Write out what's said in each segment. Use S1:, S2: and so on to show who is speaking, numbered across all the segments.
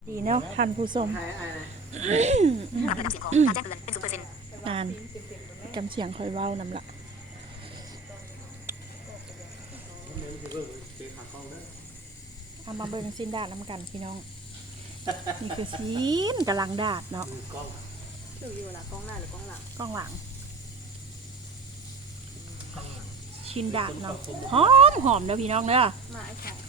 S1: ดีเนาะท่านผู้ชม
S2: ปรับระดับเสียงของการแจ้งเตือนเป็น0%
S1: นานกำเสียงคอยเว้านำละเอามาเบิ่งสิ้นดาดน้ำกันพี่น้องนี่คือสิ้นกำลังดาดเนาะ
S3: หรืออยู่ล่ะกล้องหน้าหรือกล้องหลัง
S1: กล้องหลังชิ้นดาดเนาะหอมเด้อพี่น้องเด้อ
S3: มาไอ้ของ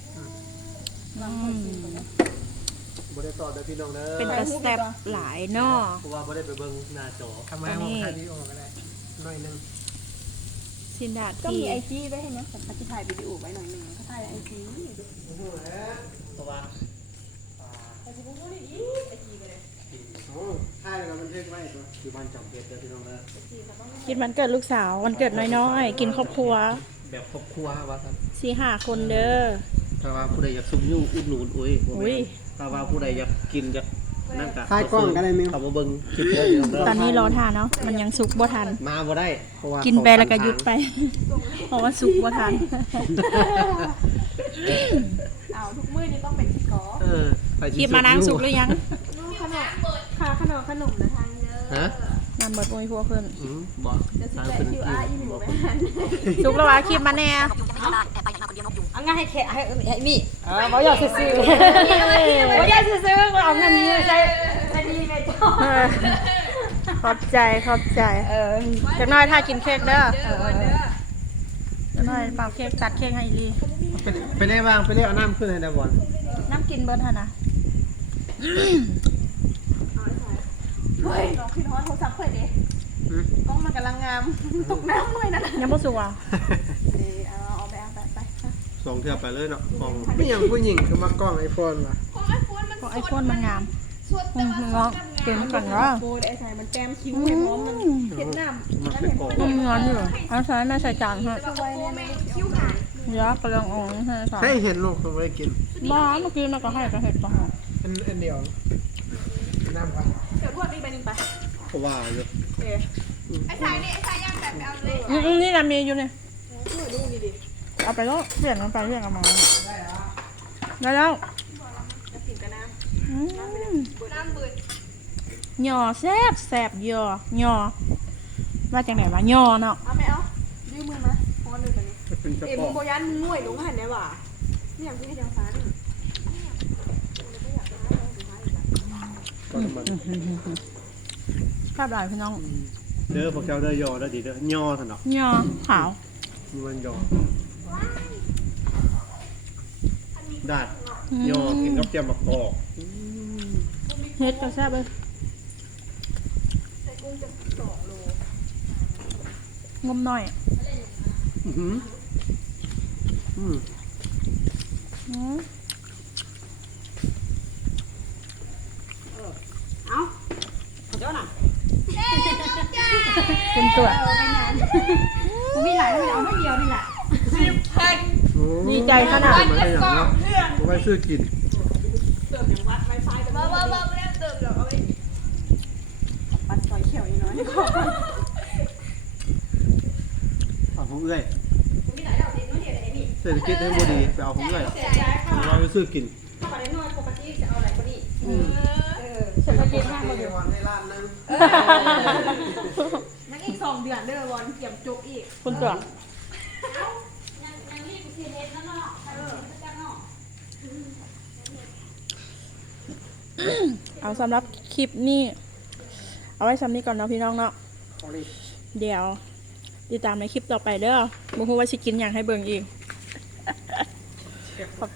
S4: บ่ได้ต่อเด้อพี่น้องเด้อ
S1: เป็นตะแซ่บหลายเนาะ
S4: เพราะว่าบ่ได้ไปเบิ่งหน้าจอทำไมผมถ่ายวิดีโอก็ได้หน่อยนึง
S1: ชิ้นดาด
S3: ก็
S1: ที่
S3: มีไอจีไว้ให้เนี่ยผมจะถ่ายวิดีโอไว้หน่อยนึงเขาถ่ายไอจี
S4: เพราะว่า
S3: ไอจีพวกนี้ไอจีกันเลย
S4: ถ่ายแล้วมันเท่ไว้ตัวคือบ้านจำเป็นเด้อพี่น้องเด้อ
S1: กินวันเกิดลูกสาววันเกิดน้อยๆกินครอบครัว
S4: แบบครอบครัวว่าซั่น
S1: 4-5 คนเด้อ
S4: ถ้าว่าผู้ใดอยากซุ่มยุ่งอุดหนุนอุ้ยถ้าว่าผู้ใดอยากกินอยากนั่นก็
S5: ถ่ายกล้องกันได้มั้ย
S4: เขามาเบิ่งคลิปเด้อพี่น้องเด้อ
S1: ตอนนี้รอทานเนาะมันยังสุกบ่ทัน
S4: มาบ่ได้เพราะว่า
S1: กินไปแล้วก็หยุดไปเพราะว่าสุกบ่ทัน
S3: เอาทุกมื้อนี่ต้องเป็นที่กอ
S1: คลิปมานางสุกหรือยัง
S3: ขนมค่ะขนมนะทางเด้อ
S4: ฮะ
S1: นำเบิดโอยพวกเพิ่น
S4: บ่
S3: จะสิแปะ QR อีหนูแม่น
S1: สุกแล้วว่าคลิปมาแน่
S3: เอาง่ายให้แค่ให้มี
S1: บ่อยากซื้อ
S3: บ่อยากซื้อเอาเงินนี้ใช้ไม่ดีไม่จอ
S1: ขอบใจจักหน่อยถ้ากินเค้กเด้อจักหน่อยเป่าเค้กตัดเค้กให้อีลี
S4: ไปได้บ้างไปเรียกเอาน้ำขึ้นให้ได้บ่อน
S1: น้ำกินเบิดหั่นน่ะ
S3: เฮ้ยน้องพี่น้องโทรศัพท์เพิ่นดิกล้องมันกำลังงามตกน้ำเลยนะ
S1: ยังบ่สุกอ่ะ
S3: เอาไป
S4: ส่งเทื่อไปเลยเนาะของ
S5: ไม่อย่างผู้หญิงคือมากล้อง iPhone ว่ะ
S1: ของ iPhone มันงามน้องเก็บก่อนเนาะ
S3: โบไอ้ชายมันแก้มคิ้วให้พร้อมมันเฮ็ดน้ำ
S4: มันเป็นกอง
S1: มันงอนอยู่เอาใช้แม่ใส่จานให้
S3: ไว้เนี่ยคิ้วขาด
S1: ยักกำลังอ่อน
S5: ให้เห็นลูกเขาไม่ได้กิน
S1: บ้าเมื่อกี้มันก็ให้ก็เห็ดก็หอม
S5: อันเดียวน้ำครับ
S3: เดี๋ยวพวกนี้ไปนึงไป
S4: เพราะว่าอยู่
S3: ไอ้ชายย่างแบบเอาเลย
S1: นี่นะมีอยู่เนี่ย
S3: ดูนี่ดิ
S1: เอาไปแล้วเปลี่ยนมันไปเปลี่ยนกันมาได้แล้ว
S3: จะกินกับน้ำเบิด
S1: หย่อแซ่บหย่อว่าจังไหนวะหย่อเนาะ
S3: เอาไม่เอายืมมือมาพอหนึ่งตัวนี้มึงโบยันมึงง่วยลงหันได้ว่ะนี่อย่างที่เดียวฟ้านี่
S1: ภาพหลายพี่น้อง
S4: เด้อพวกเจ้าเด้อยอเด้อดีเด้อย่อซั่นเนาะ
S1: ย่อขาว
S4: มีวันยอดาดยอกินกับแจ่มมะกอก
S1: เฮ็ดก็แซ่บเลยงมหน่อย
S3: เอาเจ้าหน่ะ
S1: คุณตัว
S3: ผมมีหลายแล้วเอาไม่เดียวนี่แหละ
S1: 10,000ดีใจขนาด
S4: ไม่ได้อย่างเนาะไว้ซื้อกิน
S3: เติมอย่างวัดไวไฟแต่ว่าไม่ได้เติมเดี๋ยวเอาไว้ปัดซอยเขียวอีกน้อยนี่ก็
S4: เอาของเอื้อย
S3: มีหลายดอกดินน้อยเดียวไอ้นี่
S4: เศรษฐกิจให้บ่ดีไปเอาของเอื้อยเราไปซื้อกิน
S3: ถ้าปัดน้อยปกติจะเอาอะไรก็ดี
S1: เศรษฐกิจมากเลย
S5: วันให้ล้านนึง
S3: นักอีก2 เดือนเด้อวันเตรียมจุกอีก
S1: คุณตัวเอาสำหรับคลิปนี้เอาไว้สำนี้ก่อนเนาะพี่น้องเนาะเดี๋ยวติดตามในคลิปต่อไปเด้อบ่ฮู้ว่าสิกินอย่างให้เบิ่งอีก